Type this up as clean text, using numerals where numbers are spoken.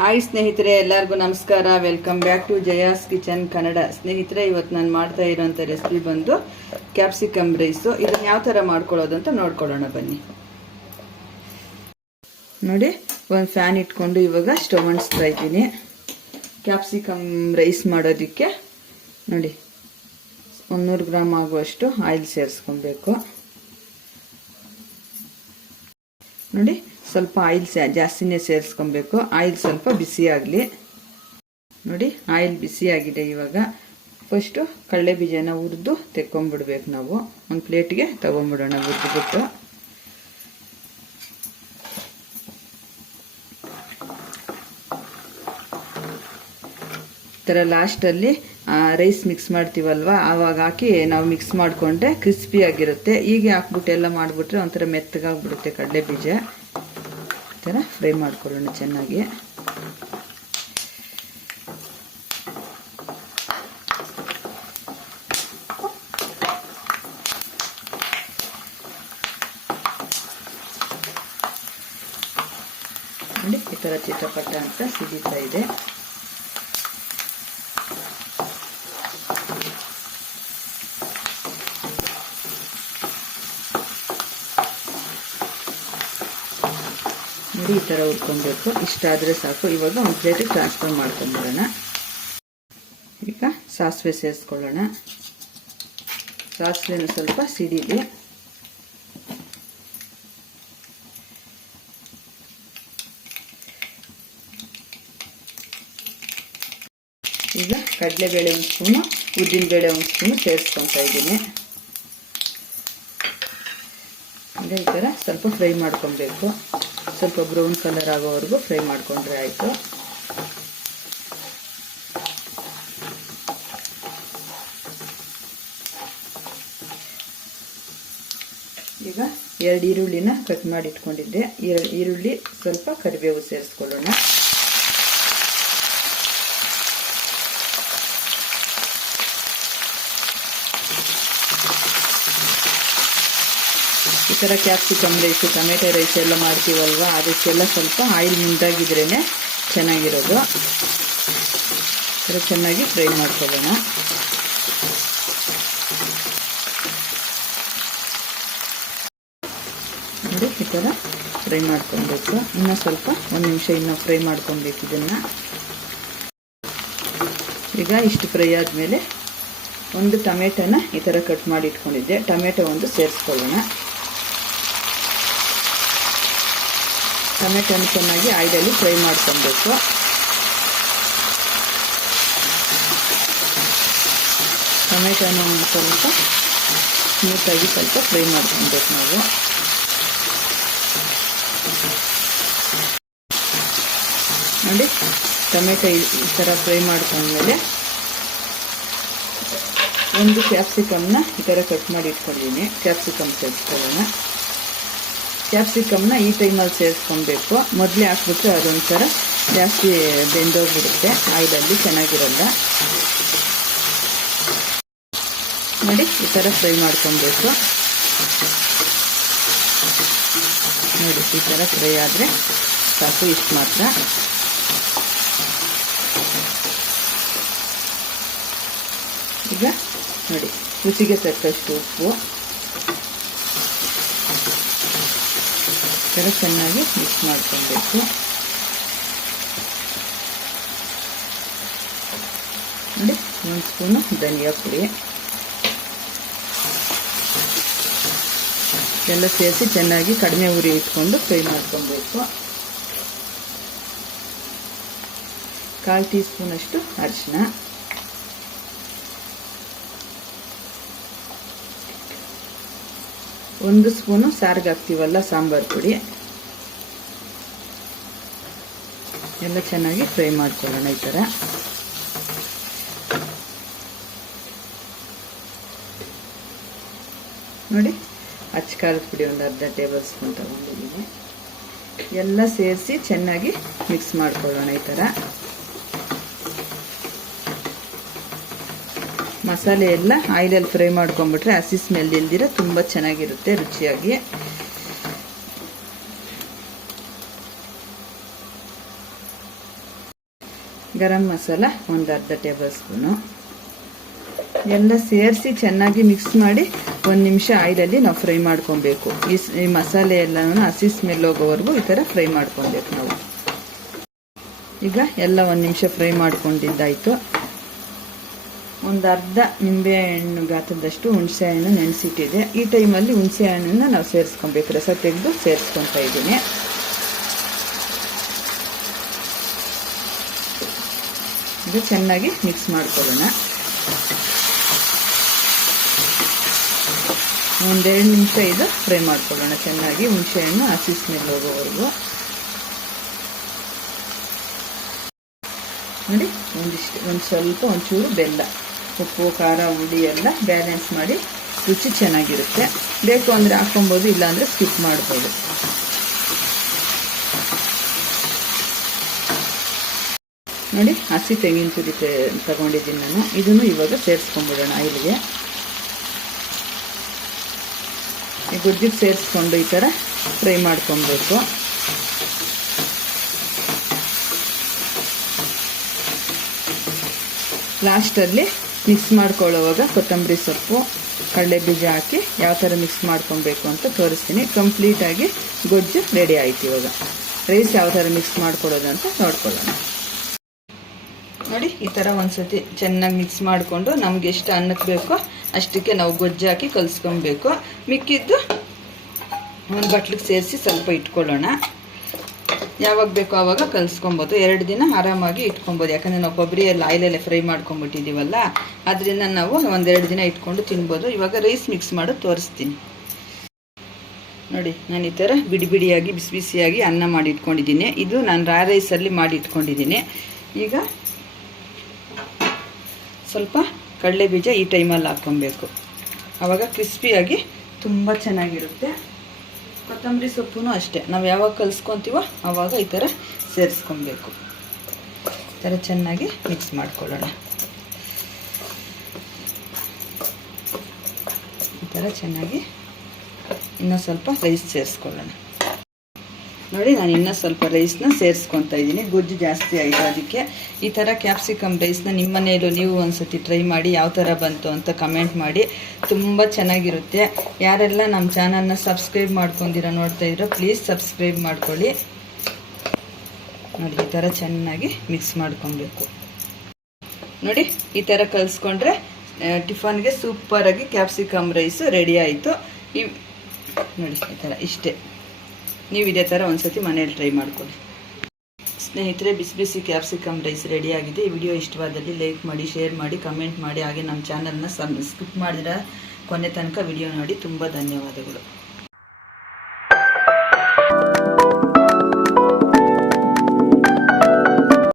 Hi ಸ್ನೇಹಿತರೆ, ಎಲ್ಲರಿಗೂ ನಮಸ್ಕಾರ. Welcome back to Jaya's kitchen Kannada. ಸ್ನೇಹಿತರೆ, ಇವತ್ತು ನಾನು ಮಾಡ್ತಾ ಇರೋಂಥ ರೆಸಿಪಿ ಬಂದು ಕ್ಯಾಪ್ಸಿಕಮ್ ರೈಸು. ಇದನ್ನ ಯಾವ ಥರ ಮಾಡ್ಕೊಳ್ಳೋದು ಅಂತ ನೋಡ್ಕೊಳ್ಳೋಣ ಬನ್ನಿ. ನೋಡಿ, ಒಂದು ಫ್ಯಾನ್ ಇಟ್ಕೊಂಡು ಇವಾಗ ಸ್ಟವ್ ಅಂಟಿಸ್ತಾ ಇದ್ದೀನಿ. ಕ್ಯಾಪ್ಸಿಕಮ್ ರೈಸ್ ಮಾಡೋದಕ್ಕೆ ನೋಡಿ 100 ಗ್ರಾಮ್ ಆಗುವಷ್ಟು ಆಯಿಲ್ ಸೇರಿಸ್ಕೊಬೇಕು. ನೋಡಿ, ಸ್ವಲ್ಪ ಆಯಿಲ್ ಜಾಸ್ತಿನೇ ಸೇರಿಸ್ಕೊಬೇಕು. ಆಯಿಲ್ ಸ್ವಲ್ಪ ಬಿಸಿ ಆಗಲಿ. ನೋಡಿ, ಆಯಿಲ್ ಬಿಸಿ ಆಗಿದೆ. ಇವಾಗ ಫಸ್ಟು ಕಡಲೆ ಬೀಜನ ಹುರಿದು ತೆಕ್ಕೊಂಡ್ಬಿಡ್ಬೇಕು. ನಾವು ಒಂದು ಪ್ಲೇಟ್ಗೆ ತಗೊಂಡ್ಬಿಡೋಣ ಹುರಿದ್ಬಿಟ್ಟು. ಈ ಥರ ಲಾಸ್ಟಲ್ಲಿ ರೈಸ್ ಮಿಕ್ಸ್ ಮಾಡ್ತೀವಲ್ವ, ಆವಾಗ ಹಾಕಿ ನಾವು ಮಿಕ್ಸ್ ಮಾಡಿಕೊಂಡ್ರೆ ಕ್ರಿಸ್ಪಿ ಆಗಿರುತ್ತೆ. ಹೀಗೆ ಹಾಕ್ಬಿಟ್ಟು ಎಲ್ಲ ಮಾಡಿಬಿಟ್ರೆ ಒಂಥರ ಮೆತ್ತಗಾಗ್ಬಿಡುತ್ತೆ ಕಡಲೆ ಬೀಜ. ಈ ಥರ ಫ್ರೈ ಮಾಡ್ಕೊಳ್ಳೋಣ ಚೆನ್ನಾಗಿ. ನೋಡಿ, ಈ ಥರ ಚಿಟಪಟ ಅಂತ ಸಿಡಿತಾ ಇದೆ. ನೋಡಿ, ಈ ಥರ ಹುರ್ಕೊಬೇಕು. ಇಷ್ಟಾದರೆ ಸಾಕು. ಇವಾಗ ಒಂದು ಪ್ಲೇಟಿಗೆ ಟ್ರಾನ್ಸ್ಫರ್ ಮಾಡ್ಕೊಂಡ್ಬಿಡೋಣ. ಈಗ ಸಾಸಿವೆ ಸೇರಿಸ್ಕೊಳ್ಳೋಣ. ಸಾಸಿವೆನೂ ಸ್ವಲ್ಪ ಸಿಡಿಲಿ. ಈಗ ಕಡಲೆಬೇಳೆ ಒಂದು ಸ್ಪೂನು, ಉದ್ದಿನಬೇಳೆ ಒಂದು ಸ್ಪೂನು ಸೇರಿಸ್ಕೊತಾ ಇದ್ದೀನಿ. ಈಗ ಈ ಥರ ಸ್ವಲ್ಪ ಫ್ರೈ ಮಾಡ್ಕೊಬೇಕು. ಸ್ವಲ್ಪ ಬ್ರೌನ್ ಕಲರ್ ಆಗೋವರೆಗೂ ಫ್ರೈ ಮಾಡ್ಕೊಂಡ್ರೆ ಆಯಿತು. ಈಗ 2 ಈರುಳ್ಳಿನ ಕಟ್ ಮಾಡಿ ಇಟ್ಕೊಂಡಿದ್ದೆ. ಈರುಳ್ಳಿ ಸ್ವಲ್ಪ ಕರಿಬೇವು ಸೇರಿಸ್ಕೊಳ್ಳೋಣ. ಈ ಥರ ಕ್ಯಾಪ್ಸಿಕಮ್ ರೈಸು, ಟೊಮೆಟೊ ರೈಸ್ ಎಲ್ಲ ಮಾಡ್ತೀವಲ್ವ, ಅದಕ್ಕೆಲ್ಲ ಸ್ವಲ್ಪ ಆಯಿಲ್ ಮಿಂದಾಗಿದ್ರೇ ಚೆನ್ನಾಗಿರೋದು. ಈ ಥರ ಚೆನ್ನಾಗಿ ಫ್ರೈ ಮಾಡ್ಕೊಳ್ಳೋಣ. ನೋಡಿ, ಈ ಥರ ಫ್ರೈ ಮಾಡ್ಕೊಬೇಕು. ಇನ್ನೂ ಸ್ವಲ್ಪ 1 ನಿಮಿಷ ಇನ್ನೂ ಫ್ರೈ ಮಾಡ್ಕೊಬೇಕು ಇದನ್ನು. ಈಗ ಇಷ್ಟು ಫ್ರೈ ಆದಮೇಲೆ ಒಂದು ಟೊಮೆಟೊನ ಈ ಥರ ಕಟ್ ಮಾಡಿ ಇಟ್ಕೊಂಡಿದ್ದೆ. ಟೊಮೆಟೊ ಒಂದು ಸೇರಿಸ್ಕೊಳ್ಳೋಣ. ಟೊಮೆಟೊನ ಚೆನ್ನಾಗಿ ಆಯಿಲಲ್ಲಿ ಫ್ರೈ ಮಾಡ್ಕೊಬೇಕು. ಟೊಮೆಟೊನ ಸ್ವಲ್ಪ ಸ್ಮೂತಾಗಿ ಸ್ವಲ್ಪ ಫ್ರೈ ಮಾಡ್ಕೊಬೇಕು ನಾವು. ನೋಡಿ, ಟೊಮೆಟೊ ಈ ಥರ ಫ್ರೈ ಮಾಡ್ಕೊಂಡ್ಮೇಲೆ ಒಂದು ಕ್ಯಾಪ್ಸಿಕಮ್ನ ಈ ಥರ ಕಟ್ ಮಾಡಿ ಇಟ್ಕೊಂಡಿದ್ದೀನಿ. ಕ್ಯಾಪ್ಸಿಕಮ್ ಸೇರಿಸ್ಕೊಳ್ಳೋಣ. ಕ್ಯಾಪ್ಸಿಕಮ್ನ ಈ ಟೈಮಲ್ಲಿ ಸೇರಿಸ್ಕೊಬೇಕು. ಮೊದಲೇ ಹಾಕ್ಬಿಟ್ರೆ ಅದೊಂಥರ ಜಾಸ್ತಿ ಬೆಂದೋಗ್ಬಿಡುತ್ತೆ, ಆಯಿಲಲ್ಲಿ ಚೆನ್ನಾಗಿರಲ್ಲ. ನೋಡಿ, ಈ ಥರ ಫ್ರೈ ಮಾಡ್ಕೊಬೇಕು. ನೋಡಿ, ಈ ಥರ ಫ್ರೈ ಆದರೆ ಸಾಕು. ಇಷ್ಟು ಮಾತ್ರ. ಈಗ ನೋಡಿ, ರುಚಿಗೆ ತಕ್ಕಷ್ಟು ಉಪ್ಪು. ಈ ಥರ ಚೆನ್ನಾಗಿ ಮಿಕ್ಸ್ ಮಾಡ್ಕೊಬೇಕು. ನೋಡಿ, 1 ಸ್ಪೂನು ಧನಿಯಾ ಪುಡಿ ಎಲ್ಲ ಸೇರಿಸಿ ಚೆನ್ನಾಗಿ ಕಡಿಮೆ ಉರಿ ಇಟ್ಕೊಂಡು ಫ್ರೈ ಮಾಡ್ಕೊಬೇಕು. 1/4 ಟೀ ಸ್ಪೂನಷ್ಟು ಅರಿಶಿನ, 1 ಸ್ಪೂನು ಸಾರಿಗೆ ಹಾಕ್ತೀವಲ್ಲ ಸಾಂಬಾರು ಪುಡಿ. ಎಲ್ಲ ಚೆನ್ನಾಗಿ ಫ್ರೈ ಮಾಡ್ಕೊಳ್ಳೋಣ ಈ ಥರ. ನೋಡಿ, ಅಚ್ಚ ಖಾರದ ಪುಡಿ ಒಂದು 1/2 ಟೇಬಲ್ ಸ್ಪೂನ್ ತಗೊಂಡಿದ್ದೀನಿ. ಎಲ್ಲ ಸೇರಿಸಿ ಚೆನ್ನಾಗಿ ಮಿಕ್ಸ್ ಮಾಡ್ಕೊಳ್ಳೋಣ ಈ ಥರ. ಮಸಾಲೆ ಎಲ್ಲ ಆಯಿಲಲ್ಲಿ ಫ್ರೈ ಮಾಡ್ಕೊಂಡ್ಬಿಟ್ರೆ ಹಸಿ ಸ್ಮೆಲ್ ಇಲ್ದಿರ ತುಂಬ ಚೆನ್ನಾಗಿರುತ್ತೆ ರುಚಿಯಾಗಿ. ಗರಂ ಮಸಾಲ ಒಂದು ಅರ್ಧ ಟೇಬಲ್ ಸ್ಪೂನು ಎಲ್ಲ ಸೇರಿಸಿ ಚೆನ್ನಾಗಿ ಮಿಕ್ಸ್ ಮಾಡಿ 1 ನಿಮಿಷ ಆಯಿಲಲ್ಲಿ ನಾವು ಫ್ರೈ ಮಾಡ್ಕೊಬೇಕು. ಈ ಮಸಾಲೆ ಎಲ್ಲನೂ ಹಸಿ ಸ್ಮೆಲ್ ಹೋಗೋವರೆಗೂ ಈ ಥರ ಫ್ರೈ ಮಾಡ್ಕೊಬೇಕು ನಾವು. ಈಗ ಎಲ್ಲ 1 ನಿಮಿಷ ಫ್ರೈ ಮಾಡ್ಕೊಂಡಿದ್ದಾಯಿತು. ಒಂದು ಅರ್ಧ ನಿಂಬೆಹಣ್ಣು ಗಾತ್ರದಷ್ಟು ಹುಣಸೆ ಹಣ್ಣು ನೆನೆಸಿಟ್ಟಿದೆ. ಈ ಟೈಮಲ್ಲಿ ಹುಣಸೆ ಹಣ್ಣನ್ನು ನಾವು ಸೇರಿಸ್ಕೊಬೇಕು. ರಸ ತೆಗೆದು ಸೇರಿಸ್ಕೊತಾ ಇದ್ದೀನಿ. ಇದು ಚೆನ್ನಾಗಿ ಮಿಕ್ಸ್ ಮಾಡ್ಕೊಳ್ಳೋಣ. 1-2 ನಿಮಿಷ ಇದು ಫ್ರೈ ಮಾಡ್ಕೊಳ್ಳೋಣ ಚೆನ್ನಾಗಿ, ಹುಣಸೆ ಹಣ್ಣು ಹಸಿ ಸ್ಮೆಲ್ ಹೋಗೋವರೆಗೂ. ನೋಡಿ, ಸ್ವಲ್ಪ ಒಂಚೂರು ಬೆಲ್ಲ, ಉಪ್ಪು ಖಾರ ಹುಳಿ ಎಲ್ಲ ಬ್ಯಾಲೆನ್ಸ್ ಮಾಡಿ ರುಚಿ ಚೆನ್ನಾಗಿರುತ್ತೆ. ಬೇಕು ಅಂದರೆ ಹಾಕೊಬೋದು, ಇಲ್ಲಾಂದರೆ ಸ್ಕಿಪ್ ಮಾಡ್ಬೋದು. ನೋಡಿ, ಹಸಿ ತೆಂಗಿನ ತುರಿ ತಗೊಂಡಿದ್ದೀನಿ ನಾನು. ಇದನ್ನು ಇವಾಗ ಸೇರಿಸ್ಕೊಂಡ್ಬಿಡೋಣ ಆಯಿಲ್ಗೆ. ಈ ಗೊಜ್ಜಿಗೆ ಸೇರಿಸ್ಕೊಂಡು ಈ ಥರ ಫ್ರೈ ಮಾಡ್ಕೊಬೇಕು. ಲಾಸ್ಟಲ್ಲಿ ಮಿಕ್ಸ್ ಮಾಡ್ಕೊಳ್ಳೋವಾಗ ಕೊತ್ತಂಬರಿ ಸೊಪ್ಪು, ಕಡಲೆ ಬೀಜ ಹಾಕಿ ಯಾವ ಥರ ಮಿಕ್ಸ್ ಮಾಡ್ಕೊಬೇಕು ಅಂತ ತೋರಿಸ್ತೀನಿ. ಕಂಪ್ಲೀಟಾಗಿ ಗೊಜ್ಜು ರೆಡಿ ಆಯ್ತು. ಇವಾಗ ರೈಸ್ ಯಾವ ಥರ ಮಿಕ್ಸ್ ಮಾಡ್ಕೊಳ್ಳೋದು ಅಂತ ನೋಡ್ಕೊಳ್ಳೋಣ. ನೋಡಿ, ಈ ಥರ ಒಂದ್ಸತಿ ಚೆನ್ನಾಗಿ ಮಿಕ್ಸ್ ಮಾಡಿಕೊಂಡು ನಮ್ಗೆ ಎಷ್ಟು ಅನ್ನಕ್ಕೆ ಬೇಕೋ ಅಷ್ಟಕ್ಕೆ ನಾವು ಗೊಜ್ಜು ಹಾಕಿ ಕಲಿಸ್ಕೊಬೇಕು. ಮಿಕ್ಕಿದ್ದು ಒಂದು ಬಟ್ಲಿಗೆ ಸೇರಿಸಿ ಸ್ವಲ್ಪ ಇಟ್ಕೊಳ್ಳೋಣ. ಯಾವಾಗ ಬೇಕೋ ಆವಾಗ ಕಲಿಸ್ಕೊಬೋದು. 2 ದಿನ ಆರಾಮಾಗಿ ಇಟ್ಕೊಬೋದು. ಯಾಕಂದರೆ ನಾವು ಕೊಬ್ಬರಿಯಲ್ಲಿ ಆಯಿಲಲ್ಲೇ ಫ್ರೈ ಮಾಡ್ಕೊಂಬಿಟ್ಟಿದ್ದೀವಲ್ಲ, ಅದರಿಂದ ನಾವು 1-2 ದಿನ ಇಟ್ಕೊಂಡು ತಿನ್ಬೋದು. ಇವಾಗ ರೈಸ್ ಮಿಕ್ಸ್ ಮಾಡೋದು ತೋರಿಸ್ತೀನಿ. ನೋಡಿ, ನಾನು ಈ ಥರ ಬಿಡಿ ಬಿಡಿಯಾಗಿ ಬಿಸಿ ಬಿಸಿಯಾಗಿ ಅನ್ನ ಮಾಡಿ ಇಟ್ಕೊಂಡಿದ್ದೀನಿ. ಇದು ನಾನು ರೈಸಲ್ಲಿ ಮಾಡಿ ಇಟ್ಕೊಂಡಿದ್ದೀನಿ. ಈಗ ಸ್ವಲ್ಪ ಕಡಲೆ ಬೀಜ ಈ ಟೈಮಲ್ಲಿ ಹಾಕ್ಕೊಬೇಕು. ಆವಾಗ ಕ್ರಿಸ್ಪಿಯಾಗಿ ತುಂಬ ಚೆನ್ನಾಗಿರುತ್ತೆ. ಕೊತ್ತಂಬರಿ ಸೊಪ್ಪು ಅಷ್ಟೇ, ನಾವು ಯಾವಾಗ ಕಲಿಸ್ಕೊತೀವೋ ಆವಾಗ ಈ ಥರ ಸೇರಿಸ್ಕೊಬೇಕು. ಈ ಥರ ಚೆನ್ನಾಗಿ ಮಿಕ್ಸ್ ಮಾಡ್ಕೊಳ್ಳೋಣ. ಈ ಥರ ಚೆನ್ನಾಗಿ ಇನ್ನೂ ಸ್ವಲ್ಪ ರೈಸ್ ಸೇರಿಸ್ಕೊಳ್ಳೋಣ. ನೋಡಿ, ನಾನು ಇನ್ನೂ ಸ್ವಲ್ಪ ರೈಸ್ನ ಸೇರಿಸ್ಕೊತಾ ಇದ್ದೀನಿ. ಗೊಜ್ಜು ಜಾಸ್ತಿ ಆಯಿತು, ಅದಕ್ಕೆ ಈ ಥರ ಕ್ಯಾಪ್ಸಿಕಮ್ ರೈಸ್ನ ನಿಮ್ಮ ಮನೆಯಲ್ಲೂ ನೀವು ಒಂದ್ಸತಿ ಟ್ರೈ ಮಾಡಿ ಯಾವ ಥರ ಬಂತು ಅಂತ ಕಮೆಂಟ್ ಮಾಡಿ. ತುಂಬ ಚೆನ್ನಾಗಿರುತ್ತೆ. ಯಾರೆಲ್ಲ ನಮ್ಮ ಚಾನಲ್ನ ಸಬ್ಸ್ಕ್ರೈಬ್ ಮಾಡ್ಕೊಂಡಿರೋ ನೋಡ್ತಾ ಇದ್ರೋ ಪ್ಲೀಸ್ ಸಬ್ಸ್ಕ್ರೈಬ್ ಮಾಡ್ಕೊಳ್ಳಿ. ನೋಡಿ, ಈ ಥರ ಚೆನ್ನಾಗಿ ಮಿಕ್ಸ್ ಮಾಡ್ಕೊಬೇಕು. ನೋಡಿ, ಈ ಥರ ಕಲಿಸ್ಕೊಂಡ್ರೆ ಟಿಫನ್ಗೆ ಸೂಪರಾಗಿ ಕ್ಯಾಪ್ಸಿಕಮ್ ರೈಸು ರೆಡಿ ಆಯಿತು. ನೋಡಿ, ಈ ಥರ ಇಷ್ಟೇ. ನೀವು ಇದೇ ಥರ ಒಂದ್ಸತಿ ಮನೇಲಿ ಟ್ರೈ ಮಾಡ್ಕೊಳ್ಳಿ. ಸ್ನೇಹಿತರೆ, ಬಿಸಿ ಬಿಸಿ ಕ್ಯಾಪ್ಸಿಕಮ್ ರೈಸ್ ರೆಡಿಯಾಗಿದೆ. ಈ ವಿಡಿಯೋ ಇಷ್ಟವಾದಲ್ಲಿ ಲೈಕ್ ಮಾಡಿ, ಶೇರ್ ಮಾಡಿ, ಕಮೆಂಟ್ ಮಾಡಿ. ಹಾಗೆ ನಮ್ಮ ಚಾನಲ್ನ ಸ್ಕಿಪ್ ಮಾಡಿದ್ರೆ ಕೊನೆ ತನಕ ವಿಡಿಯೋ ನೋಡಿ. ತುಂಬ ಧನ್ಯವಾದಗಳು.